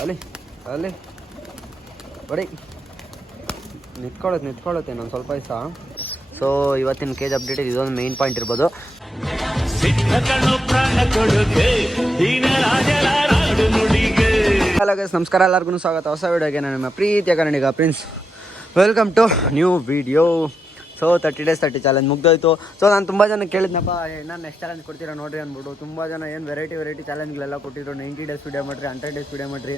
ಅಲ್ಲಿ ಅಲ್ಲಿ. ಬಡಿ. ನಿಂತ್ಕೊಳ್ಳುತ್ತೆ ನಿಂತ್ಕೊಳ್ಳುತ್ತೆ ಇನ್ನೊಂದು ಸ್ವಲ್ಪ ದಿವಸ. ಸೊ ಇವತ್ತಿನ ಕೇಜ್ ಅಪ್ಡೇಟ್ ಇದೊಂದು ಮೇನ್ ಪಾಯಿಂಟ್ ಇರ್ಬೋದು. ಹಲೋ ಗೈಸ್ ನಮಸ್ಕಾರ. ಎಲ್ಲರಿಗೂ ಸ್ವಾಗತ. ಹೊಸ ವಿಡಿಯೋಗೆ ನಾನು ನಿಮ್ಮ ಪ್ರೀತಿಯ ಕನ್ನಡಿಗ prince welcome to new video so thirty days thirty challenge ಮುಗ್ದೋಯ್ತು. So ನಾನು ತುಂಬ ಜನ ಕೇಳಿದ್ನಪ್ಪ ನಾನು ನೆಕ್ಸ್ಟ್ ಚಾಲೆಂಜ್ ಕೊಡ್ತೀರಾ ನೋಡ್ರಿ ಅಂದ್ಬಿಟ್ಟು. ತುಂಬ ಜನ ಏನು ವೆರೈಟಿ ವೆರೈಟಿ ಚಾಲೆಂಜ್ಗಳೆಲ್ಲ ಕೊಟ್ಟಿದ್ರು. ನೈಂಟಿ ಡೇಸ್ ವಿಡಿಯೋ ಮಾಡಿರಿ ಹಂಡ್ರೆಡ್ ಡೇಸ್ ವೀಡಿಯೋ ಮಾಡಿರಿ.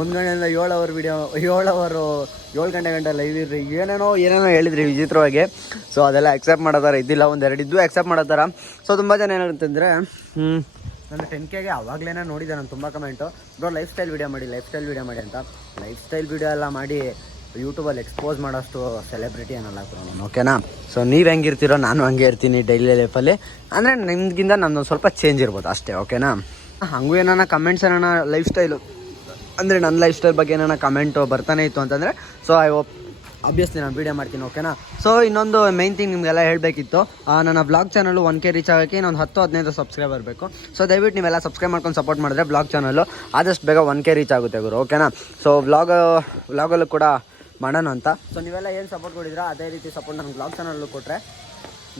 ಒಂದು ಗಂಟೆಯಿಂದ ಏಳು ಅವರ್ ವಿಡಿಯೋ ಏಳು ಅವರು ಏಳು ಗಂಟೆ ಗಂಟೆ ಲೈವ್ ಇರ್ರಿ. ಏನೇನೋ ಏನೇನೋ ಹೇಳಿದ್ರಿ ವಿಚಿತ್ರವಾಗಿ. ಸೊ ಅದೆಲ್ಲ ಅಕ್ಸೆಪ್ಟ್ ಮಾಡೋದಾರ ಇದ್ದಿಲ್ಲ, ಒಂದು ಎರಡು ಇದ್ದು ಅಕ್ಸೆಪ್ಟ್ ಮಾಡೋದಾರ ಸೊ ತುಂಬ ಜನ ಏನಂತಂದರೆ ನನ್ನ ಟೆನ್ ಕೆಗೆ ಆವಾಗಲೇ ನೋಡಿದ್ದೆ ನಾನು ತುಂಬ comment bro lifestyle video ಮಾಡಿ ಲೈಫ್ ಸ್ಟೈಲ್ ವೀಡಿಯೋ ಮಾಡಿ ಅಂತ. ಲೈಫ್ ಸ್ಟೈಲ್ ವೀಡಿಯೋ ಎಲ್ಲ ಮಾಡಿ ಯೂಟ್ಯೂಬಲ್ಲಿ ಎಕ್ಸ್ಪೋಸ್ ಮಾಡೋಷ್ಟು ಸೆಲೆಬ್ರಿಟಿ ಏನಲ್ಲ ಓಕೆನಾ ಸೊ ನೀವು ಹೆಂಗಿರ್ತೀರೋ ನಾನು ಹಂಗೆ ಇರ್ತೀನಿ ಡೈಲಿ ಲೈಫಲ್ಲಿ ಅಂದರೆ ನಿಮ್ಗಿಂತ ನನ್ನೊಂದು ಸ್ವಲ್ಪ ಚೇಂಜ್ ಇರ್ಬೋದು ಅಷ್ಟೇ ಓಕೆನಾ ಹಂಗೂ ಏನಾನ ಕಮೆಂಟ್ಸ್ ಏನಾನ ಲೈಫ್ ಸ್ಟೈಲು ಅಂದರೆ ನನ್ನ ಲೈಫ್ ಸ್ಟೈಲ್ ಬಗ್ಗೆ ಏನಾನ ಕಮೆಂಟು ಬರ್ತಾನೆ ಇತ್ತು ಅಂತಂದರೆ ಸೊ ಐ ಹೋಪ್ ಅಬ್ವಿಯಸ್ಲಿ ನಾನು ವೀಡಿಯೋ ಮಾಡ್ತೀನಿ ಓಕೆನಾ ಸೊ ಇನ್ನೊಂದು ಮೈನ್ ಥಿಂಗ್ ನಿಮಗೆಲ್ಲ ಹೇಳಬೇಕಿತ್ತು ನನ್ನ blog channel one K reach ಆಗೋಕ್ಕೆ ಇನ್ನೊಂದು ಹತ್ತು, ಹದಿನೈದು ಸಬ್ಸ್ಕ್ರೈಬ್ ಬೇಕು. ಸೊ ದಯವಿಟ್ಟು ನೀವೆಲ್ಲ ಸಬ್ಸ್ಕ್ರೈಬ್ ಮಾಡ್ಕೊಂಡು ಸಪೋರ್ಟ್ ಮಾಡಿದ್ರೆ ಬ್ಲಾಗ್ ಚಾನಲ್ಲು ಆದಷ್ಟು ಬೇಗ ಒನ್ ಕೆ ರೀಚ್ ಆಗುತ್ತೆ ಗುರು ಓಕೆನಾ ಸೊ ವ್ಲಾಗ್ ವ್ಲಾಗಲ್ಲೂ ಕೂಡ ಮಾಡೋಣ ಅಂತ. ಸೊ ನೀವೆಲ್ಲ ಏನು ಸಪೋರ್ಟ್ ಕೊಡಿದ್ರಾ? ಅದೇ ರೀತಿ ಸಪೋರ್ಟ್ ನನ್ನ ಬ್ಲಾಗ್ ಚಾನಲ್ಲು ಕೊಟ್ಟರೆ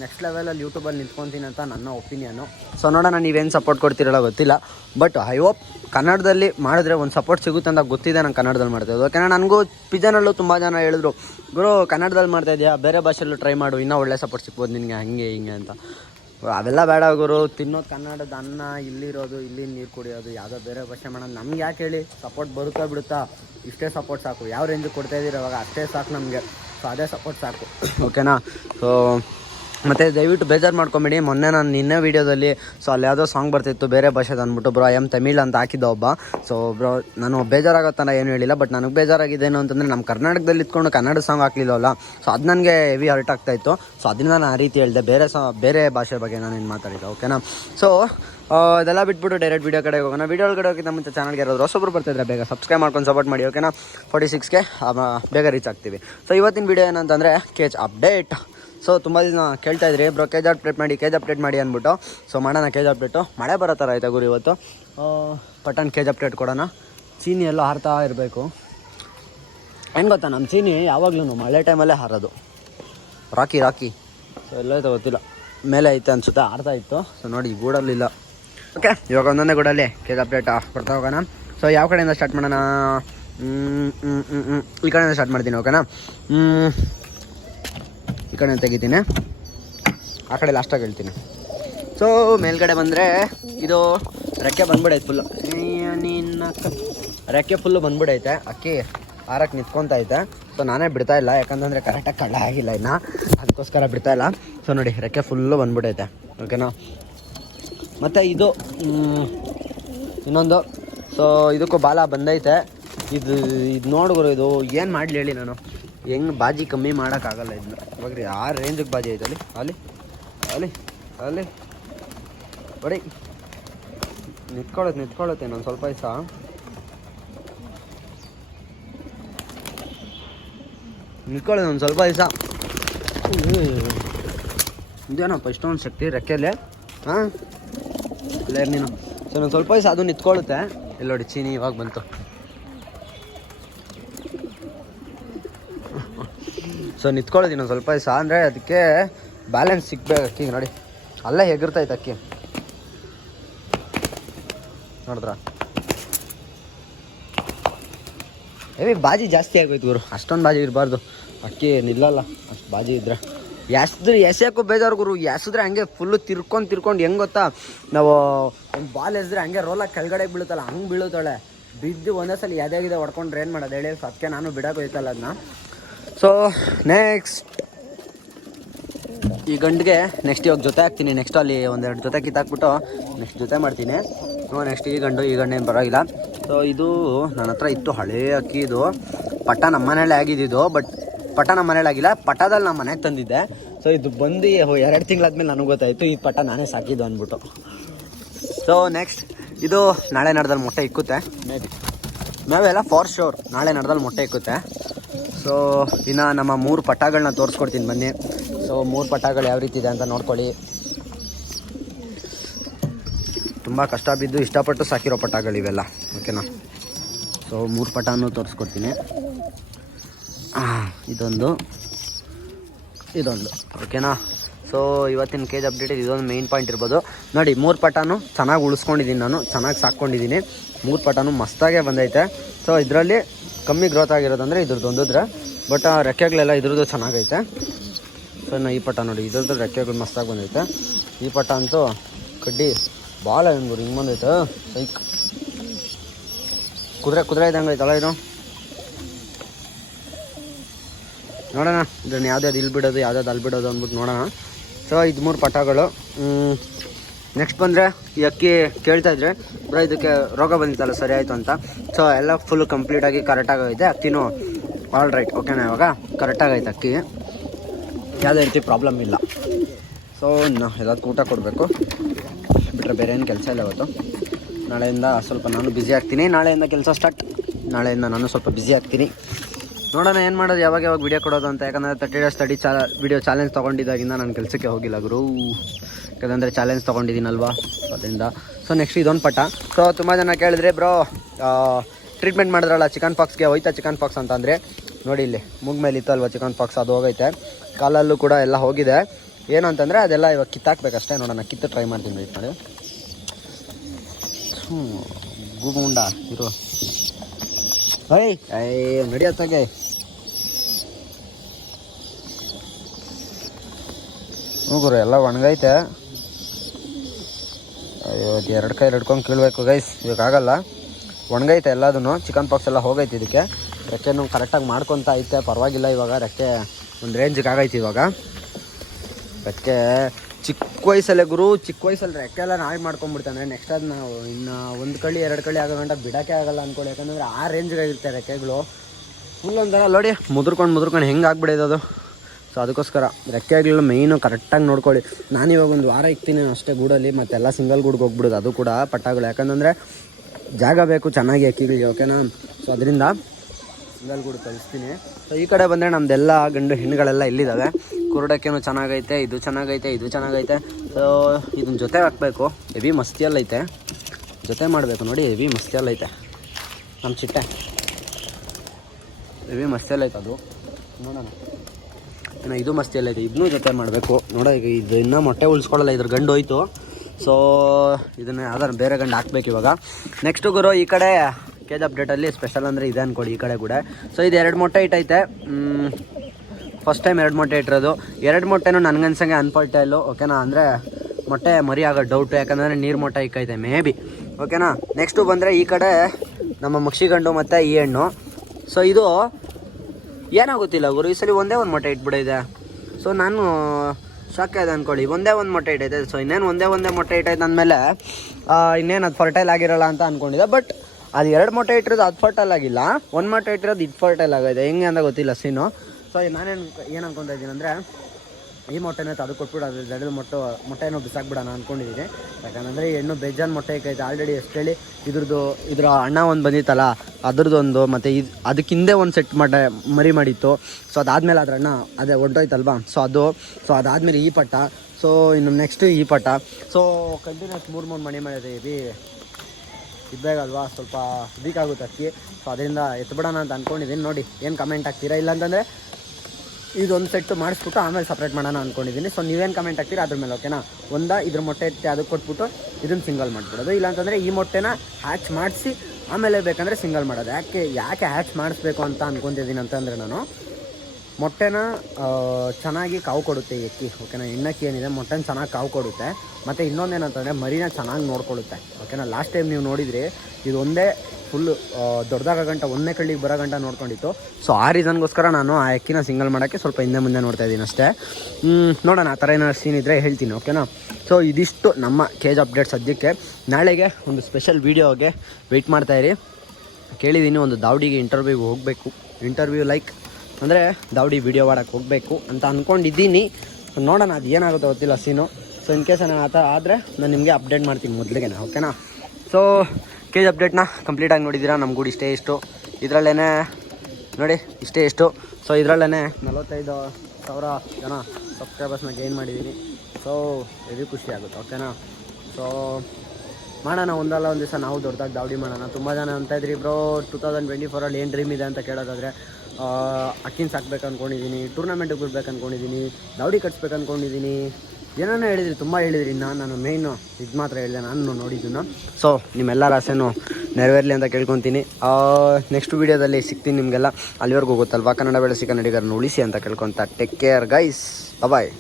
ನೆಕ್ಸ್ಟ್ ಲೆವೆಲಲ್ಲಿ ಯೂಟ್ಯೂಬಲ್ಲಿ ನಿಂತ್ಕೊತೀನಿ ಅಂತ ನನ್ನ ಒಪಿನಿಯನ್ನು ಸೊ ನೋಡೋಣ ನೀವೇನು ಸಪೋರ್ಟ್ ಕೊಡ್ತೀರಲ್ಲ ಗೊತ್ತಿಲ್ಲ. ಬಟ್ ಐ ಹೋಪ್ ಕನ್ನಡದಲ್ಲಿ ಮಾಡಿದ್ರೆ ಒಂದು ಸಪೋರ್ಟ್ ಸಿಗುತ್ತೆ ಅಂತ ಗೊತ್ತಿದೆ ನಾನು ಕನ್ನಡದಲ್ಲಿ ಮಾಡ್ತಾ ಇದ್ದು ಯಾಕೆಂದರೆ ನನಗೂ ಪಿಜನಲ್ಲೂ ತುಂಬ ಜನ ಹೇಳಿದ್ರು ಗುರು ಕನ್ನಡದಲ್ಲಿ ಮಾಡ್ತಾ ಇದೆಯಾ? ಬೇರೆ ಭಾಷೆಯಲ್ಲೂ ಟ್ರೈ ಮಾಡು. ಇನ್ನೂ ಒಳ್ಳೆ ಸಪೋರ್ಟ್ ಸಿಗ್ಬೋದು ನಿನಗೆ. ಹಂಗೆ ಹಿಂಗೆ ಅಂತ. ಅವೆಲ್ಲ ಬೇಡ ಗುರು. ತಿನ್ನೋದು ಕನ್ನಡದ ಅನ್ನ, ಇಲ್ಲಿರೋದು, ಇಲ್ಲಿ ನೀರು ಕುಡಿಯೋದು, ಯಾವುದೋ ಬೇರೆ ಭಾಷೆ ಮಾಡೋದು. ನಮ್ಗೆ ಯಾಕೆ ಹೇಳಿ? ಸಪೋರ್ಟ್ ಬರುತ್ತಾ ಬಿಡುತ್ತಾ? ಇಷ್ಟೇ ಸಪೋರ್ಟ್ ಸಾಕು. ಯಾವ ರೇಂಜಿಗೆ ಕೊಡ್ತಾ ಇದ್ದೀರಿ ಅವಾಗ ಅಷ್ಟೇ ಸಾಕು ನಮಗೆ. ಸೊ ಅದೇ ಸಪೋರ್ಟ್ ಸಾಕು. ಓಕೆನಾ ಸೊ ಮತ್ತು ದಯವಿಟ್ಟು ಬೇಜಾರು ಮಾಡ್ಕೊಬೇಡಿ. ಮೊನ್ನೆ ನಾನು ನಿನ್ನೆ ವೀಡಿಯೋದಲ್ಲಿ ಸೊ ಅಲ್ಲಿ ಯಾವುದೋ ಸಾಂಗ್ ಬರ್ತಿತ್ತು, ಬೇರೆ ಭಾಷೆದು ಅಂದ್ಬಿಟ್ಟು, ಬ್ರೋ ಐ ಎಂ ತಮಿಳ್ ಅಂತ ಹಾಕಿದ್ದ ಒಬ್ಬ. ಸೊ ಬ್ರೋ, ನಾನು ಬೇಜಾರಾಗೋ ಥರ ಏನು ಹೇಳಿಲ್ಲ ಬಟ್ ನನಗೆ ಬೇಜಾರಾಗಿದ್ದೇನು ಅಂತಂದರೆ ನಮ್ಮ ಕರ್ನಾಟಕದಲ್ಲಿ ಇದ್ಕೊಂಡು ಕನ್ನಡ ಸಾಂಗ್ ಹಾಕ್ಲಿಲ್ಲವಲ್ಲ ಸೊ ಅದು ನನಗೆ ಹೆವಿ ಹರ್ಟ್ ಆಗ್ತಾ ಇತ್ತು. ಸೊ ಅದರಿಂದ ನಾನು ಆ ರೀತಿ ಹೇಳಿದೆ. ಬೇರೆ ಸಾ ಬೇರೆ ಭಾಷೆ ಬಗ್ಗೆ ನಾನು ಏನು ಮಾತಾಡಿದ್ದೆ ಓಕೆನಾ ಸೊ ಅದೆಲ್ಲ ಬಿಟ್ಬಿಟ್ಟು ಡೈರೆಕ್ಟ್ ವೀಡಿಯೋ ಕಡೆ ಹೋಗೋಣ. ವೀಡಿಯೋ ಒಳಗಡೆ ಹೋಗಿದ್ದ ಮುಂಚೆ ಚಾನಲ್ಗೆ ಯಾರಾದ್ರು ಹೊಸೊಬ್ರು ಬರ್ತಿದ್ರೆ ಬೇಗ ಸಬ್ಸ್ಕ್ರೈಬ್ ಮಾಡ್ಕೊಂಡು ಸಪೋರ್ಟ್ ಮಾಡಿ ಓಕೆನಾ ಫೋರ್ಟಿ ಸಿಕ್ಸ್ಗೆ ಬೇಗ ರೀಚ್ ಆಗ್ತೀವಿ. ಸೊ ಇವತ್ತಿನ ವೀಡಿಯೋ ಏನಂತಂದರೆ ಕೇಚ್ ಅಪ್ಡೇಟ್ ಸೊ ತುಂಬ ದಿನ ಕೇಳ್ತಾ ಇದ್ರಿ. ಬ್ರೋ ಕೇಜ್ ಅಪ್ಡೇಟ್ ಮಾಡಿ ಕೇಜ್ ಅಪ್ಡೇಟ್ ಮಾಡಿ ಅಂದ್ಬಿಟ್ಟು. ಸೊ ಮಾಡೋಣ ಕೇಜ್ ಅಪ್ಡೇಟು ಮಳೆ ಬರೋ ಥರ ಆಯ್ತಾ ಗುರು ಇವತ್ತು. ಪಟನ್ ಕೇಜ್ ಅಪ್ಡೇಟ್ ಕೊಡೋಣ. ಚೀನಿ ಎಲ್ಲ ಹಾರ್ತಾ ಇರಬೇಕು. ಏನು ಗೊತ್ತಾ ನಮ್ಮ ಚೀನಿ ಯಾವಾಗಲೂ ಮಳೆ ಟೈಮಲ್ಲೇ ಹಾರೋದು. ರಾಕಿ ರಾಕಿ. ಸೊ ಎಲ್ಲ ಆಯ್ತಾ ಗೊತ್ತಿಲ್ಲ. ಮೇಲೆ ಐತೆ ಅನ್ಸುತ್ತೆ, ಹಾರ್ತಾ ಇತ್ತು. ಸೊ ನೋಡಿ, ಗೂಡಲ್ಲಿಲ್ಲ. ಓಕೆ ಇವಾಗ ಒಂದೊಂದೇ ಗೂಡಲ್ಲಿ ಕೇಜ್ ಅಪ್ಡೇಟ್ ಕೊಡ್ತಾ ಹೋಗೋಣ. ಸೊ ಯಾವ ಕಡೆಯಿಂದ ಸ್ಟಾರ್ಟ್ ಮಾಡೋಣ. ಈ ಕಡೆಯಿಂದ ಸ್ಟಾರ್ಟ್ ಮಾಡ್ತೀನಿ ಓಕೆನಾ ಕಡೆ ತೆಗಿತೀನಿ. ಆ ಕಡೆ ಲಾಸ್ಟಾಗಿ ಹೇಳ್ತೀನಿ. ಸೊ ಮೇಲ್ಗಡೆ ಬಂದರೆ ಇದು ರೆಕ್ಕೆ ಬಂದ್ಬಿಡೈತೆ ಫುಲ್ಲು ನಿನ್ನ ರೆಕ್ಕೆ ಫುಲ್ಲು ಬಂದ್ಬಿಡೈತೆ. ಅಕ್ಕಿ ಆರಕ್ಕೆ ನಿಂತ್ಕೊತೈತೆ ಸೊ ನಾನೇ ಬಿಡ್ತಾ ಇಲ್ಲ. ಯಾಕಂತಂದರೆ ಕರೆಕ್ಟಾಗಿ ಕಳ್ಳ ಆಗಿಲ್ಲ ಇನ್ನು. ಅದಕ್ಕೋಸ್ಕರ ಬಿಡ್ತಾ ಇಲ್ಲ. ಸೊ ನೋಡಿ, ರೆಕ್ಕೆ ಫುಲ್ಲು ಬಂದ್ಬಿಡೈತೆ. ಓಕೆನಾ ಮತ್ತು ಇದು ಇನ್ನೊಂದು. ಸೊ ಇದಕ್ಕೂ ಬಾಲ ಬಂದೈತೆ. ಇದು ಇದು ನೋಡಿದ್ರು ಇದು ಏನು ಮಾಡಲಿ ಹೇಳಿ ನಾನು? ಹೆಂಗೆ ಬಾಜಿ ಕಮ್ಮಿ ಮಾಡೋಕ್ಕಾಗಲ್ಲ ಇದನ್ನ ಇವಾಗ ಆ ರೇಂಜಿಗೆ ಬಾಜಿ ಐತೆ, ಅಲ್ಲಿ ಅಲ್ಲಿ ಅಲ್ಲಿ ಅಲ್ಲಿ. ಬಡಿ ನಿಂತ್ಕೊಳ್ಳುತ್ತೆ ನಿಂತ್ಕೊಳ್ಳುತ್ತೆ ನಾನು ಸ್ವಲ್ಪ ದಿವಸ ನಿಂತ್ಕೊಳ್ಳೋದು ಒಂದು ಸ್ವಲ್ಪ ದಿವಸ ಇದೇನಪ್ಪ, ಇಷ್ಟೊಂದು ಶಕ್ತಿ ರೆಕ್ಕೆಲ್ಲೇ ಹಾಂ? ಅಲ್ಲೇ ನೀನು ಸೊ ನಾನು ಸ್ವಲ್ಪ ದಿವಸ ಅದು ನಿಂತ್ಕೊಳ್ಳುತ್ತೆ. ಇಲ್ಲಿ, ನೋಡಿ, ಚೀನಿ ಇವಾಗ ಬಂತು. ಸೊ ನಿಂತ್ಕೊಳ್ಳೋದು ಸ್ವಲ್ಪ ದಿವಸ. ಅಂದರೆ ಅದಕ್ಕೆ ಬ್ಯಾಲೆನ್ಸ್ ಸಿಗ್ಬೇಕು ಅಕ್ಕಿ. ನೋಡಿ, ಅಲ್ಲೇ ಹೆಗರ್ತೈತೆ ಅಕ್ಕಿ. ನೋಡಿದ್ರ? ಏವಿ ಬಾಜಿ ಜಾಸ್ತಿ ಆಗೋಯ್ತು ಗುರು. ಅಷ್ಟೊಂದು ಬಾಜಿ ಇರಬಾರ್ದು. ಅಕ್ಕಿ ನಿಲ್ಲಲ್ಲ ಅಷ್ಟು ಬಾಜಿ ಇದ್ರೆ. ಎಸ್ದ್ರೆ ಎಸೆಯೋಕ್ಕೂ ಬೇಜಾರು ಗುರು. ಎಸಿದ್ರೆ ಹಂಗೆ ಫುಲ್ಲು ತಿರ್ಕೊಂಡು ತಿರ್ಕೊಂಡು ಹೆಂಗೆ ಗೊತ್ತಾ? ನಾವು ಒಂದು ಬಾಲ್ ಎಸಿದ್ರೆ ಹಂಗೆ ರೋಲ ಕೆಳಗಡೆ ಬೀಳುತ್ತಲ್ಲ, ಹಂಗೆ ಬೀಳುತ್ತಾಳೆ. ಬಿದ್ದು ಒಂದೇ ಸಲ ಯಾವ್ದಾಗಿದೆ ಹೊಡ್ಕೊಂಡ್ರೆ ಏನು ಮಾಡೋದು ಹೇಳಿ? ಅದಕ್ಕೆ ನಾನು ಬಿಡೋಕೆ ಹೋಯ್ತಲ್ಲ ಅದನ್ನ ಸೊ ನೆಕ್ಸ್ಟ್ ಈ ಗಂಡಿಗೆ ನೆಕ್ಸ್ಟ್ ಇವಾಗ ಜೊತೆ ಹಾಕ್ತೀನಿ. ನೆಕ್ಸ್ಟ್ ಅಲ್ಲಿ ಒಂದೆರಡು ಜೊತೆ ಕಿತ್ತಾಕ್ಬಿಟ್ಟು ನೆಕ್ಸ್ಟ್ ಜೊತೆ ಮಾಡ್ತೀನಿ. ಸೊ ನೆಕ್ಸ್ಟ್ ಈ ಗಂಡು ಈ ಗಂಡು ಏನು ಬರೋಗಿಲ್ಲ ಸೊ ಇದು ನನ್ನ ಹತ್ರ ಇತ್ತು ಹಳೆ ಅಕ್ಕಿ ಇದು. ಪಟ್ಟ ನಮ್ಮ ಮನೇಲಿ ಆಗಿದ್ದು ಬಟ್ ಪಟ ನಮ್ಮ ಮನೇಲಿ ಆಗಿಲ್ಲ. ಪಟದಲ್ಲಿ ನಮ್ಮ ಮನೆಗೆ ತಂದಿದ್ದೆ. ಸೊ ಇದು ಬಂದು ಎರಡು ತಿಂಗಳಾದ್ಮೇಲೆ ನನಗೆ ಗೊತ್ತಾಯಿತು ಈ ಪಟ ನಾನೇ ಸಾಕಿದ್ದು ಅಂದ್ಬಿಟ್ಟು. ಸೊ ನೆಕ್ಸ್ಟ್ ಇದು ನಾಳೆ ನಡೆದಲ್ಲಿ ಮೊಟ್ಟೆ ಇಕ್ಕುತ್ತೆ. ಮೇ ಬಿ ಮೇವೆಲ್ಲ ಫಾರ್ ಶೋರ್ ನಾಳೆ ನಡೆದಲ್ಲಿ ಮೊಟ್ಟೆ ಇಕ್ಕುತ್ತೆ. ಸೊ ಇನ್ನು ನಮ್ಮ ಮೂರು ಪಟಾಗಳನ್ನ ತೋರಿಸ್ಕೊಡ್ತೀನಿ ಬನ್ನಿ. ಸೊ ಮೂರು ಪಟಾಗಳು ಯಾವ ರೀತಿ ಇದೆ ಅಂತ ನೋಡ್ಕೊಳ್ಳಿ. ತುಂಬ ಕಷ್ಟ ಬಿದ್ದು ಇಷ್ಟಪಟ್ಟು ಸಾಕಿರೋ ಪಟಾಗಳಿವೆಲ್ಲ ಓಕೆನಾ ಸೊ ಮೂರು ಪಟಾನು ತೋರಿಸ್ಕೊಡ್ತೀನಿ. ಇದೊಂದು. ಇದೊಂದು. ಓಕೆನಾ ಸೊ ಇವತ್ತಿನ ಕೇಜ್ ಅಪ್ಡೇಟ್ ಇದೊಂದು ಮೇಯ್ನ್ ಪಾಯಿಂಟ್ ಇರ್ಬೋದು. ನೋಡಿ, ಮೂರು ಪಟಾನು ಚೆನ್ನಾಗಿ ಉಳಿಸ್ಕೊಂಡಿದ್ದೀನಿ ನಾನು. ಚೆನ್ನಾಗಿ ಸಾಕ್ಕೊಂಡಿದ್ದೀನಿ. ಮೂರು ಪಟಾನು ಮಸ್ತಾಗೆ ಬಂದೈತೆ. ಸೊ ಇದರಲ್ಲಿ ಕಮ್ಮಿ ಗ್ರೋತ್ ಆಗಿರೋದಂದರೆ ಇದ್ರದ್ದು ಒಂದಿದ್ರೆ ಬಟ್ ಆ ರೆಕ್ಕೆಗಳೆಲ್ಲ ಇದ್ರದ್ದು ಚೆನ್ನಾಗೈತೆ. ಸೊ ನಾ ಈ ಪಟ ನೋಡಿ, ಇದ್ರದ್ದು ರೆಕ್ಕೆಗಳು ಮಸ್ತಾಗಿ ಬಂದೈತೆ. ಈ ಪಟ ಅಂತೂ ಕಡ್ಡಿ ಭಾಳ ಹೆಂಗ್ರು ಹಿಂಗೆ ಬಂದೈತೆ. ಸೈಕ್ ಕುದುರೆ ಕುದುರೆ ಇದ್ದಂಗೆ ಐತಲ್ಲ ಇದು? ನೋಡೋಣ, ಇದನ್ನು ಯಾವ್ದು ಇಲ್ಲಿ ಬಿಡೋದು ಯಾವ್ದು ಅಲ್ಲಿ ಬಿಡೋದು ಅಂದ್ಬಿಟ್ಟು ನೋಡೋಣ. ಸೊ ಇದು ಮೂರು ಪಟಗಳು ನೆಕ್ಸ್ಟ್ ಬಂದರೆ ಈ ಅಕ್ಕಿ ಕೇಳ್ತಾ ಇದ್ರೆ, ಬ್ರೋ, ಇದಕ್ಕೆ ರೋಗ ಬಂದಿತ್ತಲ್ಲ, ಸರಿ ಆಯಿತು ಅಂತ. ಸೊ ಎಲ್ಲ ಫುಲ್ ಕಂಪ್ಲೀಟಾಗಿ ಕರೆಕ್ಟಾಗೈತೆ ಅಕ್ಕಿನೂ ಆಲ್ ರೈಟ್ ಓಕೆನಾ ಇವಾಗ? ಕರೆಕ್ಟಾಗೈತೆ ಅಕ್ಕಿ. ಯಾವುದೇ ರೀತಿ ಪ್ರಾಬ್ಲಮ್ ಇಲ್ಲ. ಸೊ ಎಲ್ಲದಕ್ಕೂ ಊಟ ಕೊಡಬೇಕು. ಬಿಟ್ಟರೆ ಬೇರೆ ಏನು ಕೆಲಸ ಇಲ್ಲ ಇವತ್ತು. ನಾಳೆಯಿಂದ ಸ್ವಲ್ಪ ನಾನು ಬ್ಯುಸಿ ಆಗ್ತೀನಿ. ನಾಳೆಯಿಂದ ಕೆಲಸ ಸ್ಟಾರ್ಟ್ ನಾಳೆಯಿಂದ ನಾನು ಸ್ವಲ್ಪ ಬ್ಯುಸಿ ಆಗ್ತೀನಿ. ನೋಡೋಣ ಏನು ಮಾಡೋದು, ಯಾವಾಗ ಯಾವಾಗ ವೀಡಿಯೋ ಕೊಡೋದು ಅಂತ. ಯಾಕಂದರೆ ತರ್ಟಿ ಡೇಸ್ ಸ್ಟಡಿ ಚಾ ವೀಡಿಯೋ ಚಾಲೆಂಜ್ ತೊಗೊಂಡಿದ್ದಾಗಿಂದ ನಾನು ಕೆಲಸಕ್ಕೆ ಹೋಗಿಲ್ಲ ಗುರು. ಯಾಕಂದರೆ ಚಾಲೆಂಜ್ ತೊಗೊಂಡಿದ್ದೀನಲ್ವಾ? ಅದರಿಂದ. ಸೊ ನೆಕ್ಸ್ಟ್ ಇದೊಂದು ಪಟ. ಸೊ ತುಂಬ ಜನ ಕೇಳಿದ್ರೆ, ಬ್ರೋ ಟ್ರೀಟ್ಮೆಂಟ್ ಮಾಡಿದ್ರಲ್ಲ ಚಿಕನ್ ಪಾಕ್ಸ್ಗೆ ಹೋಯ್ತಾ ಚಿಕನ್ ಪಾಕ್ಸ್ ಅಂತಂದರೆ ನೋಡಿ ಇಲ್ಲಿ, ಮುಗ್ ಮೇಲೆ ಇತ್ತಲ್ವ ಚಿಕನ್ ಪಾಕ್ಸ್ ಅದು ಹೋಗೈತೆ. ಕಾಲಲ್ಲೂ ಕೂಡ ಎಲ್ಲ ಹೋಗಿದೆ. ಏನು ಅಂತಂದರೆ, ಅದೆಲ್ಲ ಇವಾಗ ಕಿತ್ತಾಕ್ಬೇಕಷ್ಟೇ ನೋಡೋಣ. ಕಿತ್ತು ಟ್ರೈ ಮಾಡ್ತೀನಿ ವೆಯ್ಟ್ ಮಾಡಿ. ಹ್ಞೂ ಗುಗುಂಡ ಇರು. ಐ ಐ ನಡಿಯತ್ತಾಗೆ ಹೋಗುರು ಎಲ್ಲ ಒಣಗೈತೆ. ಅಯ್ಯೋ ಎರಡು ಕೈ ಹಿಡ್ಕೊಂಡು ಕೀಳ್ಬೇಕು ಗೈಸ್ ಇವಾಗ ಆಗಲ್ಲ. ಒಣಗೈತೆ ಎಲ್ಲದೂ ಚಿಕನ್ ಪಾಕ್ಸ್ ಎಲ್ಲ ಹೋಗೈತೆ ಇದಕ್ಕೆ. ರೆಕ್ಕೆನೂ ಕರೆಕ್ಟಾಗಿ ಮಾಡ್ಕೊತ ಐತೆ. ಪರವಾಗಿಲ್ಲ ಇವಾಗ ರೆಕ್ಕೆ ಒಂದು ರೇಂಜಿಗೆ ಆಗೈತೆ ಇವಾಗ. ರೆಕ್ಕೆ ಚಿಕ್ಕ ವಯಸ್ಸಲ್ಲೇ ಗುರು, ಚಿಕ್ಕ ವಯಸ್ಸಲ್ಲಿ ರೆಕ್ಕೆ ಎಲ್ಲ ನಾಳೆ ಮಾಡ್ಕೊಂಡ್ಬಿಡ್ತಾನೆ ನೆಕ್ಸ್ಟ್ ಅದು ನಾವು ಇನ್ನು ಒಂದು ಕಳ್ಳಿ, ಎರಡು ಕಳ್ಳಿ ಆಗೋ ಗಂಟ ಬಿಡೋಕ್ಕೆ ಆಗಲ್ಲ ಅಂದ್ಕೊಳ್ಳಿ ಯಾಕಂದರೆ ಆ ರೇಂಜ್ಗೆ ಆಗಿರ್ತಾರೆ ರೆಕ್ಕೆಗಳು. ಫುಲ್ ಒಂಥರ, ನೋಡಿ, ಮುದ್ರಕೊಂಡು ಮುದ್ರಕೊಂಡು ಹೆಂಗೆ ಆಗ್ಬಿಡೋದು ಅದು. ಸೊ ಅದಕ್ಕೋಸ್ಕರ ರೆಕ್ಕೆಗಳು ಮೇಯ್ನು ಕರೆಕ್ಟಾಗಿ ನೋಡ್ಕೊಳ್ಳಿ. ನಾನು ಇವಾಗ ಒಂದು ವಾರ ಇಕ್ತೀನಿ ಅಷ್ಟೇ ಗೂಡಲ್ಲಿ, ಮತ್ತೆಲ್ಲ ಸಿಂಗಲ್ ಗೂಡ್ಗೆ ಹೋಗ್ಬಿಡೋದು. ಅದು ಕೂಡ ಪಟ್ಟಾಗಳು. ಯಾಕಂತಂದರೆ ಜಾಗ ಬೇಕು, ಚೆನ್ನಾಗಿ ಅಕ್ಕಿಗಳಿಗೆ ಓಕೆನಾ ಸೊ ಅದರಿಂದ ಸಿಂಗಲ್ ಗೂಡು ಕಳಿಸ್ತೀನಿ. ಸೊ ಈ ಕಡೆ ಬಂದರೆ ನಮ್ದೆಲ್ಲ ಗಂಡು ಹೆಣ್ಣುಗಳೆಲ್ಲ ಇಲ್ಲಿದ್ದಾವೆ ಕುರುಡಕ್ಕೇನು ಚೆನ್ನಾಗೈತೆ, ಇದು ಚೆನ್ನಾಗೈತೆ ಇದು ಚೆನ್ನಾಗೈತೆ. ಸೊ ಇದನ್ನ ಜೊತೆ ಹಾಕಬೇಕು. ಹೆವಿ ಮಸ್ತಿಯಲ್ಲೈತೆ. ಜೊತೆ ಮಾಡಬೇಕು ನೋಡಿ ಹೆವಿ ಮಸ್ತಿಯಲ್ಲೈತೆ. ನಮ್ಮ ಚಿಟ್ಟೆ. ಹೆವಿ ಮಸ್ತಿಯಲ್ಲೈತೆ ಅದು. ನೋಡೋಣ. ಇನ್ನು ಇದು ಮಸ್ತಿ ಎಲ್ಲ ಇದೆ. ಇದನ್ನೂ ಜೊತೆ ಮಾಡಬೇಕು. ನೋಡ, ಈಗ ಇದು ಇನ್ನೂ ಮೊಟ್ಟೆ ಉಳಿಸ್ಕೊಳ್ಳಲ್ಲ, ಇದ್ರ ಗಂಡು ಹೋಯ್ತು. ಸೊ ಇದನ್ನು ಯಾವ್ದಾರು ಬೇರೆ ಗಂಡು ಹಾಕ್ಬೇಕು ಇವಾಗ. ನೆಕ್ಸ್ಟು ಗುರು, ಈ ಕಡೆ ಕೇಜ್ ಅಪ್ಡೇಟಲ್ಲಿ ಸ್ಪೆಷಲ್ ಅಂದರೆ ಇದೆ ಅಂದ್ಕೊಳ್ಳಿ ಈ ಕಡೆ ಕೂಡ. ಸೊ ಇದು ಎರಡು ಮೊಟ್ಟೆ ಇಟ್ಟೈತೆ ಫಸ್ಟ್ ಟೈಮ್ ಎರಡು ಮೊಟ್ಟೆ ಇಟ್ಟಿರೋದು. ಎರಡು ಮೊಟ್ಟೆನೂ ನನಗನ್ಸಂಗೆ ಅನ್ಫರ್ಟೈಲು ಓಕೆನಾ ಅಂದರೆ ಮೊಟ್ಟೆ ಮರಿ ಆಗೋ ಡೌಟು ಯಾಕಂದರೆ ನೀರು ಮೊಟ್ಟೆ ಇಕ್ಕೈತೆ ಮೇ ಬಿ ಓಕೆನಾ ನೆಕ್ಸ್ಟು ಬಂದರೆ ಈ ಕಡೆ ನಮ್ಮ ಮಕ್ಷಿ ಗಂಡು ಮತ್ತು ಈ ಹೆಣ್ಣು. ಸೊ ಇದು ಏನಾಗುತ್ತಿಲ್ಲ ಗುರು? ಈ ಸಲ ಒಂದೇ ಒಂದು ಮೊಟ್ಟೆ ಇಟ್ಬಿಟ್ಟಿದೆ ಸೊ ನಾನು ಶಾಕ್ ಆಯ್ತು ಅಂದ್ಕೊಳ್ಳಿ ಒಂದೇ ಒಂದು ಮೊಟ್ಟೆ ಇಟ್ಟೈತೆ. ಸೊ ಇನ್ನೇನು ಒಂದೇ ಒಂದೇ ಮೊಟ್ಟೆ ಇಟ್ಟೈತೆ ಅಂದಮೇಲೆ ಇನ್ನೇನು ಅದು ಫರ್ಟೈಲ್ ಆಗಿರಲ್ಲ ಅಂತ ಅಂದ್ಕೊಂಡಿದ್ದೆ ಬಟ್ ಅದು ಎರಡು ಮೊಟ್ಟೆ ಇಟ್ಟಿರೋದು ಅದು ಫರ್ಟೈಲ್ ಆಗಿಲ್ಲ. ಒಂದು ಮೊಟ್ಟೆ ಇಟ್ಟಿರೋದು ಇದು ಫರ್ಟೈಲ್ ಆಗೈತೆ ಹೆಂಗೆ ಅಂತ ಗೊತ್ತಿಲ್ಲ ಸೀನು ಸೊ ನಾನೇನು, ಏನು ಅಂದ್ಕೊತಾ ಇದ್ದೀನಿ ಅಂದರೆ ಈ ಮೊಟ್ಟೆನ ಅದು ಕೊಟ್ಬಿಡು ಅದ್ರ ದಡದ ಮೊಟ್ಟೆ, ಮೊಟ್ಟೆನೂ ಬಿಸಾಕ್ಬಿಡೋಣ ಅಂದ್ಕೊಂಡಿದ್ದೀನಿ ಯಾಕಂದರೆ ಹೆಣ್ಣು ಬೇಜಾನ್ ಮೊಟ್ಟೆ ಕೈತೆ. ಆಲ್ರೆಡಿ ಎಷ್ಟು ಹೇಳಿ, ಇದ್ರದ್ದು, ಇದ್ರ ಅಣ್ಣ ಒಂದು ಬಂದಿತ್ತಲ್ಲ, ಅದ್ರದ್ದೊಂದು, ಮತ್ತು ಇದು, ಅದಕ್ಕೆ ಹಿಂದೆ ಒಂದು ಸೆಟ್ ಮಾಡ ಮರಿ ಮಾಡಿತ್ತು. ಸೊ ಅದಾದಮೇಲೆ ಅದ್ರ ಅಣ್ಣ, ಅದೇ ಹೊಂಟೋಯ್ತಲ್ವಾ ಸೊ ಅದು ಸೊ ಅದಾದಮೇಲೆ ಈ ಪಟ್ಟ. ಸೊ ಇನ್ನು ನೆಕ್ಸ್ಟು ಈ ಪಟ್ಟ. ಸೊ ಕಂಟಿನ್ಯೂಸ್ ಮೂರು ಮೂರು ಮಣಿ ಮಾಡಿದೆ ಬಿ. ಇದ್ದಾಗಲ್ವಾ ಸ್ವಲ್ಪ ವೀಕ್ ಆಗುತ್ತೆ ಅಕ್ಕಿ. ಸೊ ಅದರಿಂದ ಎತ್ಬಿಡೋಣ ಅಂತ ಅಂದ್ಕೊಂಡಿದ್ದೀನಿ ನೋಡಿ, ಏನು ಕಮೆಂಟ್ ಆಗ್ತೀರಾ ಇಲ್ಲಾಂತಂದರೆ ಇದೊಂದು ಸೆಟ್ ಮಾಡಿಸ್ಬಿಟ್ಟು ಆಮೇಲೆ ಸಪ್ರೇಟ್ ಮಾಡೋಣ ಅಂದ್ಕೊಂಡಿದ್ದೀನಿ ಸೊ ನೀವೇನು ಕಮೆಂಟ್ ಹಾಕ್ತೀರಿ ಅದ್ರ ಮೇಲೆ ಓಕೆನಾ ಒಂದ ಇದ್ರ ಮೊಟ್ಟೆ ಅದಕ್ಕೆ ಕೊಟ್ಬಿಟ್ಟು ಇದನ್ನು ಸಿಂಗಲ್ ಮಾಡಿಬಿಡೋದು. ಇಲ್ಲಾಂತಂದರೆ ಈ ಮೊಟ್ಟೆನ ಹ್ಯಾಚ್ ಮಾಡಿಸಿ ಆಮೇಲೆ ಬೇಕಂದರೆ ಸಿಂಗಲ್ ಮಾಡೋದು. ಯಾಕೆ ಯಾಕೆ ಹ್ಯಾಚ್ ಮಾಡಿಸ್ಬೇಕು ಅಂತ ಅಂದ್ಕೊತಿದ್ದೀನಿ ಅಂತಂದರೆ ನಾನು ಮೊಟ್ಟೆನ ಚೆನ್ನಾಗಿ ಕಾವು ಕೊಡುತ್ತೆ ಎಕ್ಕಿ ಓಕೆನಾ ಹೆಣ್ಣಕ್ಕಿ ಏನಿದೆ, ಮೊಟ್ಟೆನ ಚೆನ್ನಾಗಿ ಕಾವು ಕೊಡುತ್ತೆ. ಮತ್ತು ಇನ್ನೊಂದೇನಂತಂದರೆ ಮರಿನ ಚೆನ್ನಾಗಿ ನೋಡ್ಕೊಳ್ಳುತ್ತೆ ಓಕೆನಾ ಲಾಸ್ಟ್ ಟೈಮ್ ನೀವು ನೋಡಿದ್ರಿ, ಇದು ಒಂದೇ ಫುಲ್ಲು ದೊಡ್ಡದಾಗ ಗಂಟ, ಒಂದನೇ ಕಳ್ಳಿಗೆ ಬರೋ ಗಂಟ ನೋಡ್ಕೊಂಡಿತ್ತು. ಸೊ ಆ ರೀಸನ್ಗೋಸ್ಕರ ನಾನು ಆ ಅಕ್ಕಿನ ಸಿಂಗಲ್ ಮಾಡೋಕ್ಕೆ ಸ್ವಲ್ಪ ಹಿಂದೆ ಮುಂದೆ ನೋಡ್ತಾ ಇದ್ದೀನಿ ಅಷ್ಟೇ. ನೋಡೋಣ, ಆ ಥರ ಏನಾದ್ರು ಸೀನ್ ಇದ್ದರೆ ಹೇಳ್ತೀನಿ ಓಕೆನಾ ಸೊ ಇದಿಷ್ಟು ನಮ್ಮ ಕೇಜ್ ಅಪ್ಡೇಟ್ ಸದ್ಯಕ್ಕೆ. ನಾಳೆಗೆ ಒಂದು ಸ್ಪೆಷಲ್ ವೀಡಿಯೋಗೆ ವೆಯ್ಟ್ ಮಾಡ್ತಾಯಿರಿ ಕೇಳಿದ್ದೀನಿ, ಒಂದು ದಾವಡಿಗೆ ಇಂಟರ್ವ್ಯೂಗೆ ಹೋಗಬೇಕು. ಇಂಟರ್ವ್ಯೂ ಲೈಕ್ ಅಂದರೆ ದಾವಡಿ ವೀಡಿಯೋ ಮಾಡೋಕ್ಕೆ ಹೋಗಬೇಕು ಅಂತ ಅಂದ್ಕೊಂಡಿದ್ದೀನಿ ನೋಡೋಣ ಅದು ಏನಾಗುತ್ತೋ ಗೊತ್ತಿಲ್ಲ ಸೀನು ಸೊ ಇನ್ ಕೇಸ್ ಏನೋ ಆ ಥರ ಆದರೆ ನಾನು ನಿಮಗೆ ಅಪ್ಡೇಟ್ ಮಾಡ್ತೀನಿ ಮೊದಲಿಗೆ ಓಕೆನಾ ಸೊ ಕೇಜ್ ಅಪ್ಡೇಟ್ನ ಕಂಪ್ಲೀಟಾಗಿ ನೋಡಿದ್ದೀರಾ? ನಮ್ಮ ಗೂಡು ಇಷ್ಟೇ ಇಷ್ಟು. ಇದರಲ್ಲೇ ನೋಡಿ, ಇಷ್ಟೇ ಇಷ್ಟು. ಸೊ ಇದರಲ್ಲೇ ನಲವತ್ತೈದು ಸಾವಿರ ಜನ ಸಬ್ಸ್ಕ್ರೈಬರ್ಸ್ನ ಗೇನ್ ಮಾಡಿದ್ದೀನಿ. ಸೊ ಇದು ಖುಷಿ ಆಗುತ್ತೆ ಓಕೆನಾ ಸೊ ಮಾಡೋಣ, ಒಂದಲ್ಲ ಒಂದು ದಿವಸ ನಾವು ದೊಡ್ಡದಾಗಿ ದಾವಡಿ ಮಾಡೋಣ. ತುಂಬ ಜನ ಅಂತ ಇದ್ರಿ ಬ್ರೋ ಟೂ ತೌಸಂಡ್ ಟ್ವೆಂಟಿ ಫೋರಲ್ಲಿ ಏನು ಡ್ರೀಮ್ ಇದೆ ಅಂತ ಕೇಳೋದಾದರೆ ಅಕ್ಕಿನ ಸಾಕ್ಬೇಕು ಅಂದ್ಕೊಂಡಿದ್ದೀನಿ ಟೂರ್ನಮೆಂಟಿಗೆ ಬಿಡ್ಬೇಕು ಅಂದ್ಕೊಂಡಿದ್ದೀನಿ ದಾವಡಿ ಕಟ್ಸ್ಬೇಕು ಅಂದ್ಕೊಂಡಿದ್ದೀನಿ ಏನೇನೋ ಹೇಳಿದ್ರಿ, ತುಂಬ ಹೇಳಿದ್ರಿ ನಾನು ನಾನು ಮೇಯ್ನು ಇದು ಮಾತ್ರ ಹೇಳಿದೆ, ನಾನು ನೋಡಿದ್ದನ್ನು ಸೊ ನಿಮ್ಮೆಲ್ಲರ ಆಸೆನೂ ನೆರವೇರಲಿ ಅಂತ ಕೇಳ್ಕೊತೀನಿ. ನೆಕ್ಸ್ಟ್ ವೀಡಿಯೋದಲ್ಲಿ ಸಿಗ್ತೀನಿ ನಿಮಗೆಲ್ಲ. ಅಲ್ಲಿವರೆಗೂ ಗೊತ್ತಲ್ವಾ? ಕನ್ನಡ ಬೆಳೆಸಿ ಕನ್ನಡಿಗರನ್ನು ಉಳಿಸಿ ಅಂತ ಕೇಳ್ಕೊತ. Take care guys bye